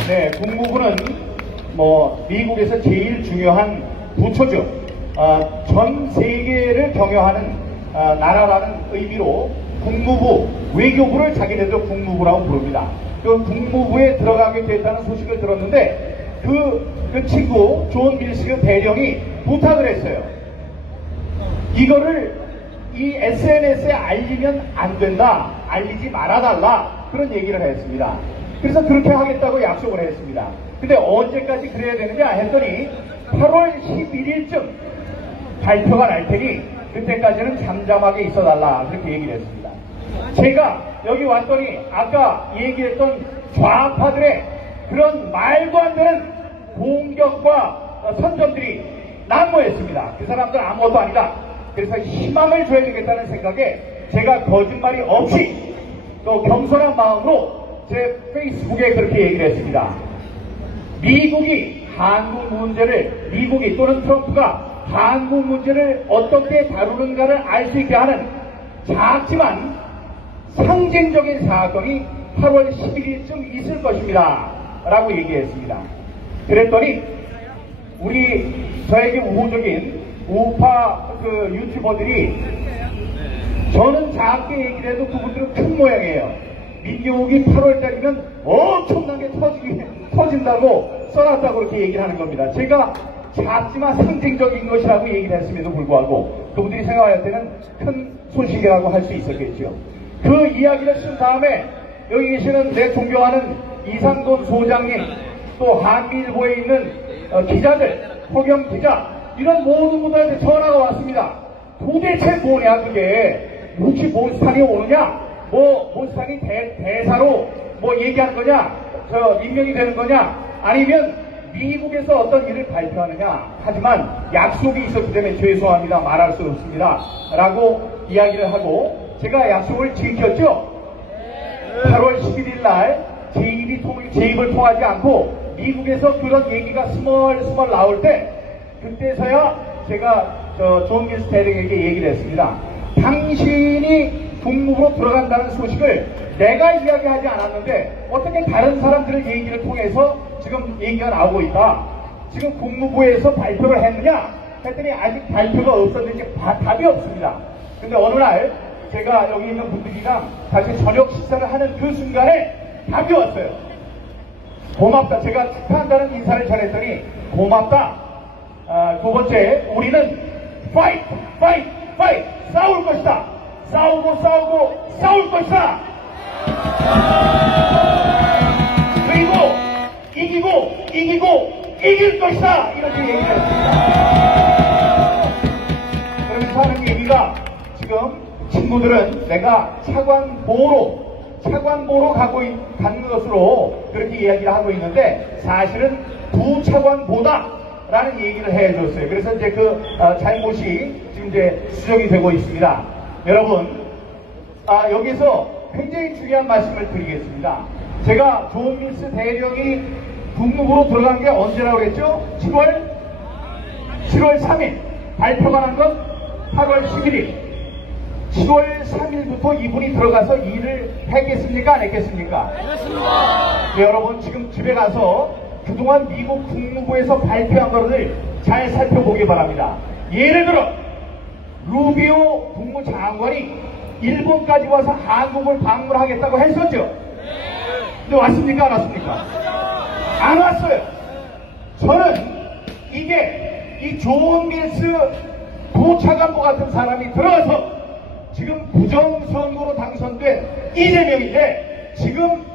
네, 국무부는 미국에서 제일 중요한 부처죠. 전 세계를 경영하는 나라라는 의미로 국무부, 외교부를 자기네들 국무부라고 부릅니다. 그 국무부에 들어가게 됐다는 소식을 들었는데 그 친구 존 밀스 대령이 부탁을 했어요. 이거를 이 SNS에 알리면 안 된다, 알리지 말아달라, 그런 얘기를 했습니다. 그래서 그렇게 하겠다고 약속을 했습니다. 근데 언제까지 그래야 되느냐 했더니 8월 11일쯤 발표가 날 테니 그때까지는 잠잠하게 있어달라, 그렇게 얘기를 했습니다. 제가 여기 왔더니 아까 얘기했던 좌파들의 그런 말도 안 되는 공격과 선전들이 난무했습니다. 그 사람들 아무것도 아니다. 그래서 희망을 줘야 되겠다는 생각에 제가 거짓말이 없이 또 겸손한 마음으로 제 페이스북에 그렇게 얘기를 했습니다. 미국이 또는 트럼프가 한국 문제를 어떻게 다루는가를 알 수 있게 하는 작지만 상징적인 사건이 8월 11일쯤 있을 것입니다. 라고 얘기했습니다. 그랬더니 저에게 우호적인 우파 유튜버들이 저는 작게 얘기를 해도 그분들은 큰 모양이에요. 민경욱이 8월달이면 엄청나게 터진다고 써놨다고 그렇게 얘기를 하는 겁니다. 제가 작지만 상징적인 것이라고 얘기를 했음에도 불구하고 그분들이 생각할 때는 큰 소식이라고 할 수 있었겠죠. 그 이야기를 쓴 다음에 여기 계시는 내 존경하는 이상돈 소장님, 또 한미일보에 있는 기자들, 허경 기자, 이런 모든 분들한테 전화가 왔습니다. 도대체 뭐냐 그게, 혹시 몬스탄이 오느냐, 몬스탄이 대사로 얘기하는 거냐, 임명이 되는 거냐, 아니면 미국에서 어떤 일을 발표하느냐. 하지만 약속이 있었기 때문에 죄송합니다, 말할 수 없습니다 라고 이야기를 하고 제가 약속을 지켰죠. 8월 11일 날 제 입을 통하지 않고 미국에서 그런 얘기가 스멀스멀 나올 때 그때서야 제가 존 밀스 대령에게 얘기를 했습니다. 당신이 국무부로 들어간다는 소식을 내가 이야기하지 않았는데 어떻게 다른 사람들의 얘기를 통해서 지금 얘기가 나오고 있다. 지금 국무부에서 발표를 했느냐 했더니 아직 발표가 없었는지 답이 없습니다. 근데 어느 날 제가 여기 있는 분들이랑 같이 저녁 식사를 하는 그 순간에 답이 왔어요. 고맙다. 제가 축하한다는 인사를 전했더니 고맙다. 두 번째, 우리는 fight, fight, fight. 싸울 것이다. 싸우고 싸울 것이다. 그리고 이길 것이다. 이렇게 얘기를 했습니다. 그러면서 하는 얘기가 지금 친구들은 내가 차관보로 가는 것으로 그렇게 이야기를 하고 있는데 사실은 부차관보다 라는 얘기를 해줬어요. 그래서 이제 그 잘못이 지금 이제 수정이 되고 있습니다. 여러분, 여기서 굉장히 중요한 말씀을 드리겠습니다. 제가 존밀스 대령이 국무부로 들어간 게 언제라고 그랬죠? 7월 3일. 발표가 난 건 8월 11일. 7월 3일부터 이분이 들어가서 일을 했겠습니까? 안 했겠습니까? 그렇습니다. 네, 여러분 지금 집에 가서 그동안 미국 국무부에서 발표한 것을 잘 살펴보기 바랍니다. 예를 들어 루비오 국무장관이 일본까지 와서 한국을 방문하겠다고 했었죠? 근데 왔습니까? 안 왔습니까? 안 왔어요. 저는 이게 이 존밀스 부차관보 같은 사람이 들어가서 지금 부정선거로 당선된 이재명인데 지금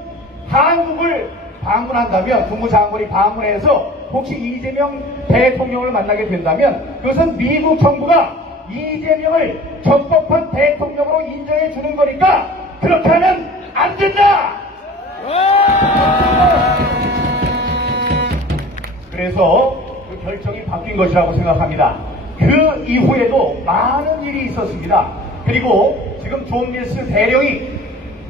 한국을 방문한다면 국무장관이 방문해서 혹시 이재명 대통령을 만나게 된다면 그것은 미국 정부가 이재명을 적법한 대통령으로 인정해 주는 거니까 그렇게 하면 안 된다. 그래서 그 결정이 바뀐 것이라고 생각합니다. 그 이후에도 많은 일이 있었습니다. 그리고 지금 존밀스 대령이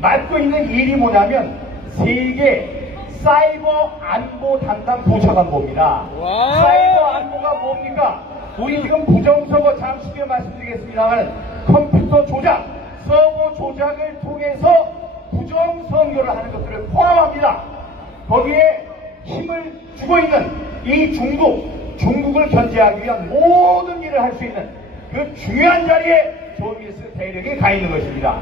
맡고 있는 일이 뭐냐면 세계 사이버 안보 담당 부차관보입니다. 사이버 안보가 뭡니까? 우리 지금 부정선거 잠시 뒤에 말씀드리겠습니다만 컴퓨터 조작, 서버 조작을 통해서 부정선거를 하는 것들을 포함합니다. 거기에 힘을 주고 있는 이 중국을 견제하기 위한 모든 일을 할 수 있는 그 중요한 자리에 존밀스 대령이 가 있는 것입니다.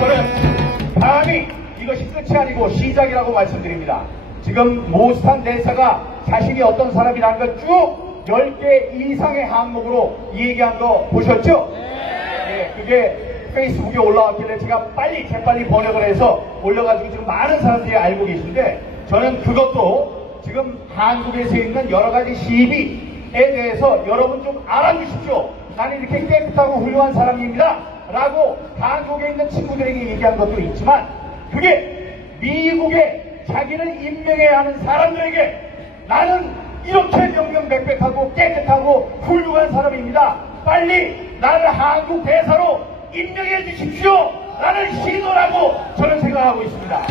저는 감히 이것이 끝이 아니고 시작이라고 말씀드립니다. 지금 모스탄 대사가 자신이 어떤 사람이라는 걸 쭉 10개 이상의 항목으로 얘기한 거 보셨죠? 네, 그게 페이스북에 올라왔길래 제가 재빨리 번역을 해서 올려가지고 지금 많은 사람들이 알고 계신데 저는 그것도 지금 한국에서 있는 여러 가지 시비에 대해서 여러분 좀 알아주십시오. 나는 이렇게 깨끗하고 훌륭한 사람입니다. 라고 한국에 있는 친구들에게 얘기한 것도 있지만 그게 미국에 자기를 임명해야 하는 사람들에게 나는 이렇게 명명백백하고 깨끗하고 훌륭한 사람입니다. 빨리 나를 한국 대사로 임명해 주십시오. 라는 시도라고 저는 생각하고 있습니다.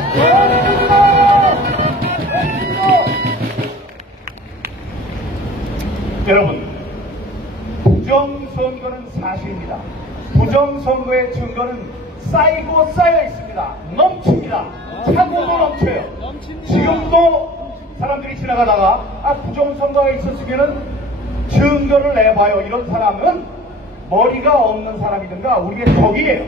여러분, 부정선거는 사실입니다. 부정선거의 증거는 쌓이고 쌓여 있습니다. 넘칩니다. 차고도 넘쳐요. 지금도 사람들이 지나가다가 부정선거가 있었으면은 증거를 내봐요. 이런 사람은 머리가 없는 사람이든가 우리의 적이에요.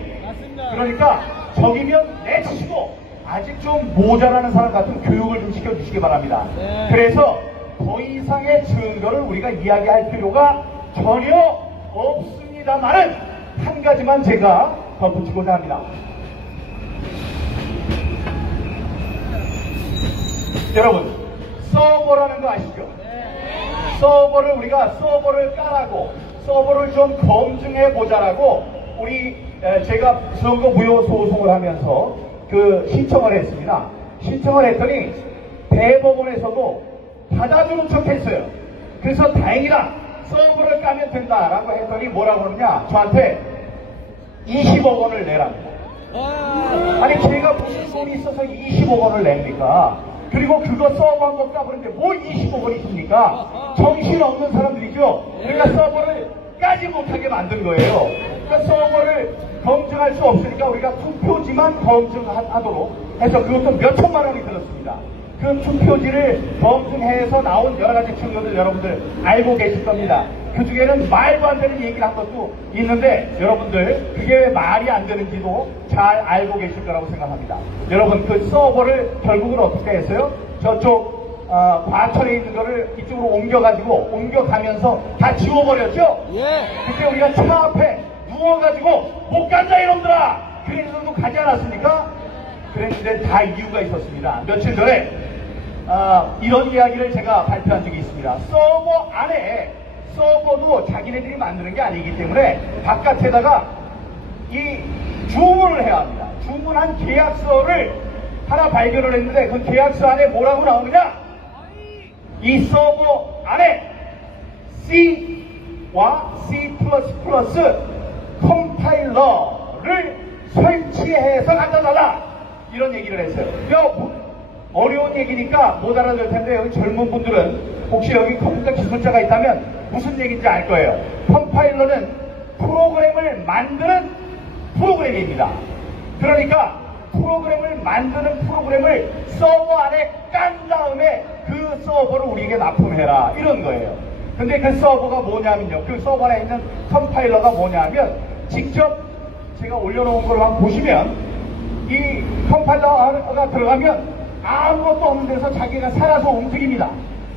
그러니까 적이면 내치시고 아직 좀 모자라는 사람 같은 교육을 좀 시켜주시기 바랍니다. 그래서 더 이상의 증거를 우리가 이야기할 필요가 전혀 없습니다만은 한 가지만 제가 덧붙이고자 합니다. 여러분, 서버라는 거 아시죠? 우리가 서버를 까라고 서버를 좀 검증해 보자라고 제가 선거 무효 소송을 하면서 그 신청을 했습니다. 신청을 했더니 대법원에서도 받아주는 척 했어요. 그래서 다행이다. 서버를 까면 된다라고 했더니 뭐라고 그러냐? 저한테 20억 원을 내라고. 아니 제가 무슨 돈이 있어서 20억 원을 냅니까? 그리고 그거 서버 한번 까버리는데 뭘 20억 원이 듭니까? 정신없는 사람들이죠. 그러니까 서버를 까지 못하게 만든 거예요. 그러니까 서버를 검증할 수 없으니까 우리가 투표지만 검증하도록 해서 그것도 몇 천만 원이 들었습니다. 그 투표지를 검증해서 나온 여러 가지 증거들 여러분들 알고 계실 겁니다. 그 중에는 말도 안 되는 얘기를 한 것도 있는데 여러분들 그게 왜 말이 안 되는지도 잘 알고 계실 거라고 생각합니다. 여러분 그 서버를 결국은 어떻게 했어요? 저쪽 과천에 있는 거를 이쪽으로 옮겨가면서 다 지워버렸죠? 그때 우리가 차 앞에 누워가지고 못 간다 이놈들아! 그래서도 가지 않았습니까? 그랬는데 다 이유가 있었습니다. 며칠 전에 이런 이야기를 제가 발표한 적이 있습니다. 서버 안에 서버도 자기네들이 만드는 게 아니기 때문에 바깥에다가 이 주문을 해야 합니다. 주문한 계약서를 하나 발견을 했는데 그 계약서 안에 뭐라고 나오느냐? 이 서버 안에 C와 C++ 컴파일러를 설치해서 갖다 달라 이런 얘기를 했어요. 어려운 얘기니까 못 알아들 텐데 여기 젊은 분들은 혹시 여기 컴퓨터 기술자가 있다면 무슨 얘기인지 알 거예요. 컴파일러는 프로그램을 만드는 프로그램입니다. 그러니까 프로그램을 만드는 프로그램을 서버 안에 깐 다음에 그 서버를 우리에게 납품해라 이런 거예요. 근데 그 서버가 뭐냐면요. 그 서버 안에 있는 컴파일러가 뭐냐면 직접 제가 올려놓은 걸 한번 보시면 이 컴파일러가 들어가면 아무것도 없는 데서 자기가 살아서 움직입니다.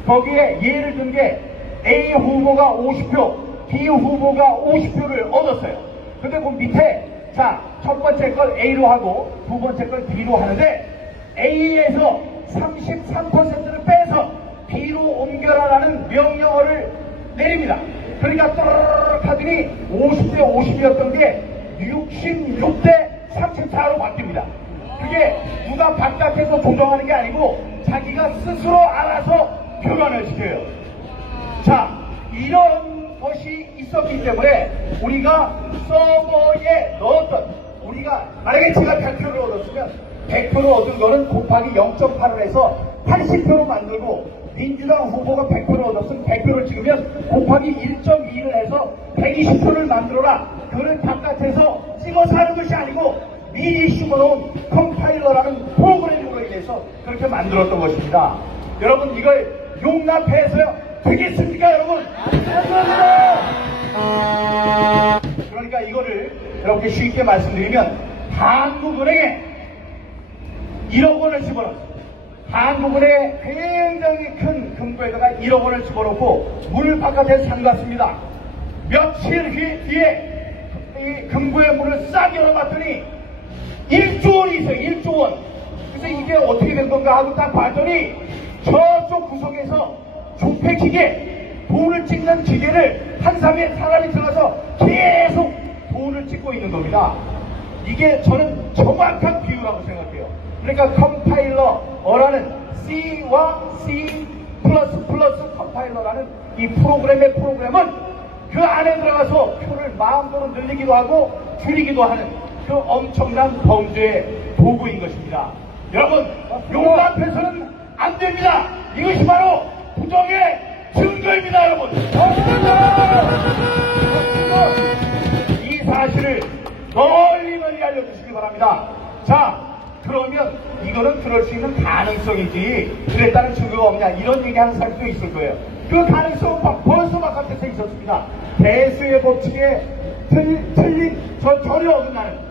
거기에 예를 든 게 A 후보가 50표, B 후보가 50표를 얻었어요. 근데 그 밑에 자, 첫 번째 걸 A로 하고 두 번째 걸 B로 하는데 A에서 33%를 빼서 B로 옮겨라라는 명령어를 내립니다. 그러니까 또르르 하더니 50대 50이었던 게 66대 34로 바뀝니다. 그게 누가 바깥에서 조정하는 게 아니고 자기가 스스로 알아서 교란을 시켜요. 자, 이런 것이 있었기 때문에 우리가 서버에 넣었던 우리가 만약에 제가 100표를 얻었으면 100표를 얻은 거는 곱하기 0.8을 해서 80표로 만들고 민주당 후보가 100표를 얻었으면 100표를 찍으면 곱하기 1.2를 해서 120표를 만들어라. 그걸 바깥에서 찍어서 하는 것이 아니고 미리 심어놓은 컴파일러라는 프로그램으로 인해서 그렇게 만들었던 것입니다. 여러분 이걸 용납해서요 되겠습니까 여러분? 그러니까 이거를 이렇게 쉽게 말씀드리면 한국은행에 1억 원을 집어넣었어요. 한국은행에 굉장히 큰 금고에다가 1억 원을 집어넣고 물 바깥에 잠갔습니다. 며칠 뒤에 이 금고의 문을 싹 열어봤더니 1조 원이 있어요. 1조 원. 그래서 이게 어떻게 된 건가 하고 딱 봤더니 저쪽 구석에서 조폐기계, 돈을 찍는 기계를 한 사람이 들어가서 계속 돈을 찍고 있는 겁니다. 이게 저는 정확한 비유라고 생각해요. 그러니까 컴파일러라는 C와 C++ 컴파일러라는 이 프로그램은 그 안에 들어가서 표를 마음대로 늘리기도 하고 줄이기도 하는 그 엄청난 범죄의 도구인 것입니다. 여러분, 용납해서는 안 됩니다. 이것이 바로 부정의 증거입니다, 여러분. 이 사실을 널리 알려주시기 바랍니다. 자, 그러면 이거는 그럴 수 있는 가능성이지 그랬다는 증거가 없냐 이런 얘기하는 사람도 있을 거예요. 그 가능성은 벌써 바깥에서 있었습니다. 대수의 법칙에 틀린 전혀 어긋나는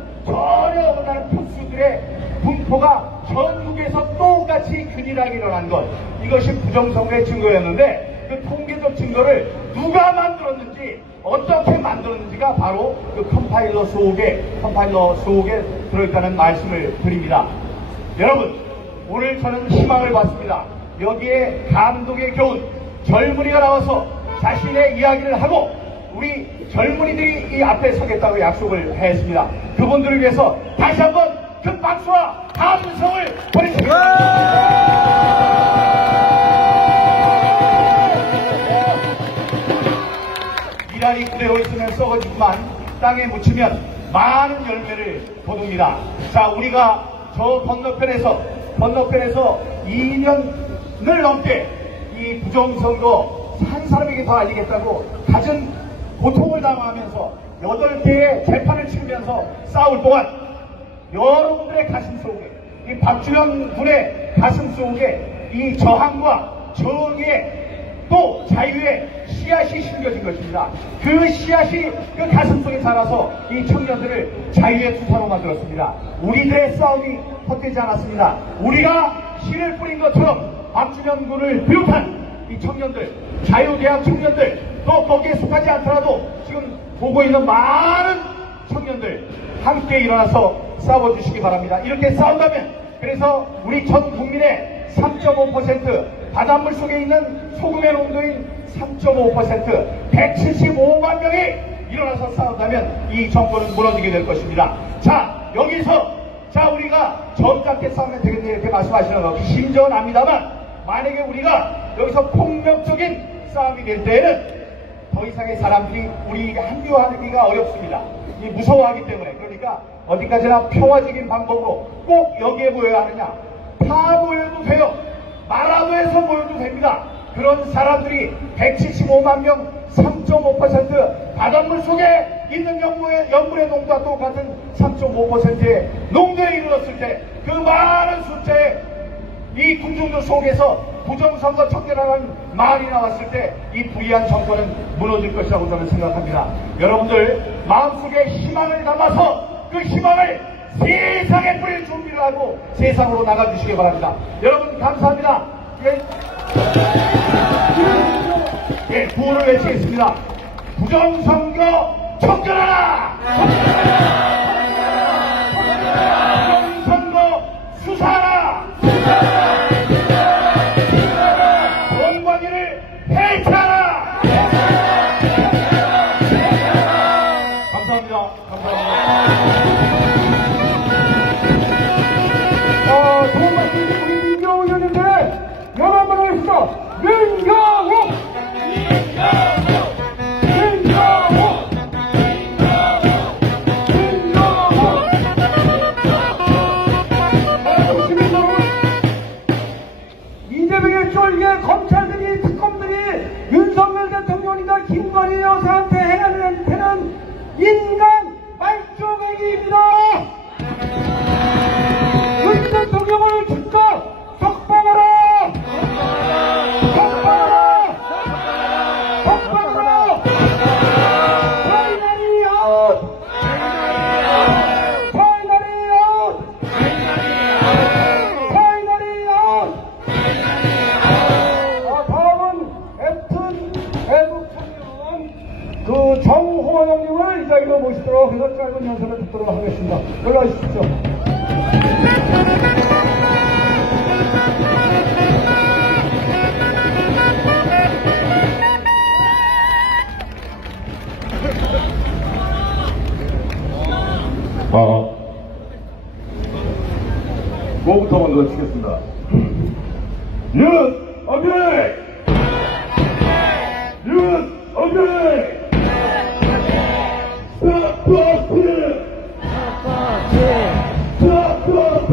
특수들의 분포가 전국에서 똑같이 균일하게 일어난 것, 이것이 부정선거의 증거였는데 그 통계적 증거를 누가 만들었는지 어떻게 만들었는지가 바로 그 컴파일러 속에 들어있다는 말씀을 드립니다. 여러분, 오늘 저는 희망을 봤습니다. 여기에 감동의 교훈, 젊은이가 나와서 자신의 이야기를 하고 우리 젊은이들이 이 앞에 서겠다고 약속을 했습니다. 그분들을 위해서 다시 한번 큰 박수와 함성을 보내주십시오. 이란이 그대로 있으면 썩어지지만 땅에 묻히면 많은 열매를 거둡니다. 자, 우리가 저 건너편에서 2년을 넘게 이 부정선거 한 사람에게 더 알리겠다고 갖은 고통을 당하면서 8개의 재판을 치르면서 싸울 동안 여러분들의 가슴 속에, 이 박주영 군의 가슴 속에 이 저항과 정의의 또 자유의 씨앗이 심겨진 것입니다. 그 씨앗이 그 가슴속에 자라서 이 청년들을 자유의 투사로 만들었습니다. 우리들의 싸움이 헛되지 않았습니다. 우리가 씨를 뿌린 것처럼 박준현 군을 비롯한 이 청년들, 자유대학 청년들, 또 거기에 속하지 않더라도 지금 보고 있는 많은 청년들 함께 일어나서 싸워주시기 바랍니다. 이렇게 싸운다면, 그래서 우리 전 국민의 3.5%, 바닷물 속에 있는 소금의 농도인 3.5%, 175만 명이 일어나서 싸운다면 이 정권은 무너지게 될 것입니다. 자, 여기서 우리가 점잖게 싸우면 되겠네 이렇게 말씀하시는 거 심정은 압니다만, 만약에 우리가 여기서 폭력적인 싸움이 될 때에는 더 이상의 사람들이 우리 합류하기가 어렵습니다. 무서워하기 때문에. 그러니까 어디까지나 평화적인 방법으로 꼭 여기에 모여야 하느냐, 다 모여도 돼요. 마라도에서 모여도 됩니다. 그런 사람들이 175만 명, 3.5% 바닷물 속에 있는 염분의 농도와 똑같은 3.5%의 농도에 이르렀을 때, 그 많은 숫자의 이 군중들 속에서 부정선거 척결하는 말이 나왔을 때 이 부의한 정권은 무너질 것이라고 저는 생각합니다. 여러분들 마음속에 희망을 담아서 그 희망을 세상에 뿌릴 준비를 하고 세상으로 나가주시기 바랍니다. 여러분 감사합니다. 구호를 외치겠습니다. 부정선거 척결하라! 부정선거 수사하라! 공관위를 해체하라! 감사합니다. 좋은 말씀 우리 민경욱 의원인데 여러 번 하겠습니다. 민경욱! 이재명의 쫄게 검찰들이, 특검들이 윤석열 대통령이나 김건희 여사한테 행하는 행태는 인간 말조개기입니다. 윤 대통령을 진짜 석방하라! 석방하라! 석방하라! 파이널이 아웃! 파이널이 아웃! 파이널이 아웃! 다음은 앱튼 애국 청년 정호원 형님을 이 자리로 모시도록 해서 짧은 연설을 듣도록 하겠습니다. 올라오십시오. 뭐부터 먼저 치겠습니다. 윤 어깨! 윤 어깨! 스타트!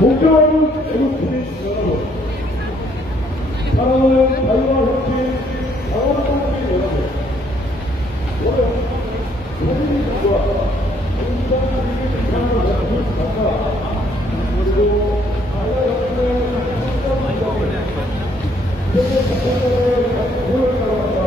존경하는 애국주의 여러분, 사랑하는 자유와 혁신, 강원도의 여러분, 오늘 국민과 민주당의 비판을 받아 그리고 자유혁신의 현장을 세계 작전을 같이 보여주었다.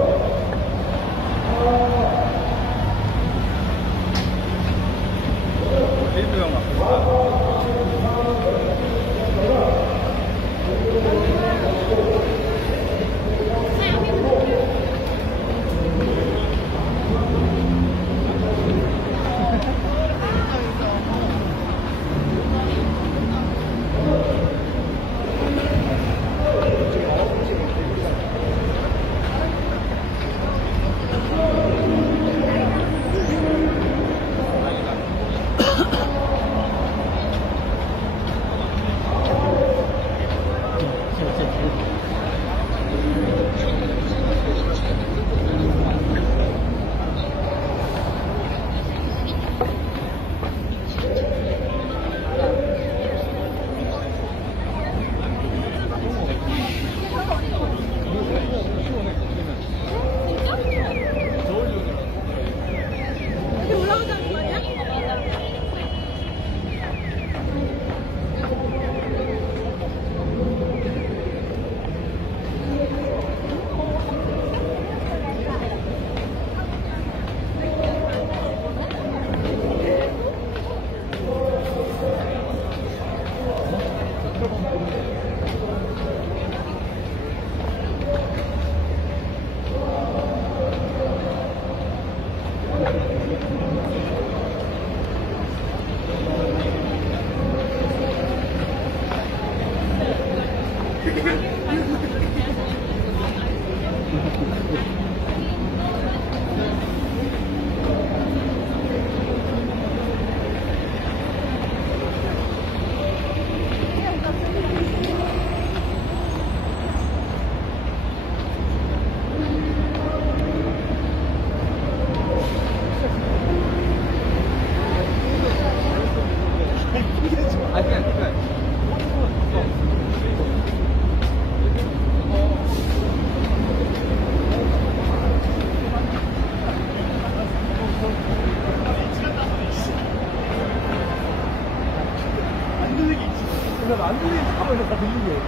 안 들리지. 가만히 다 들리게.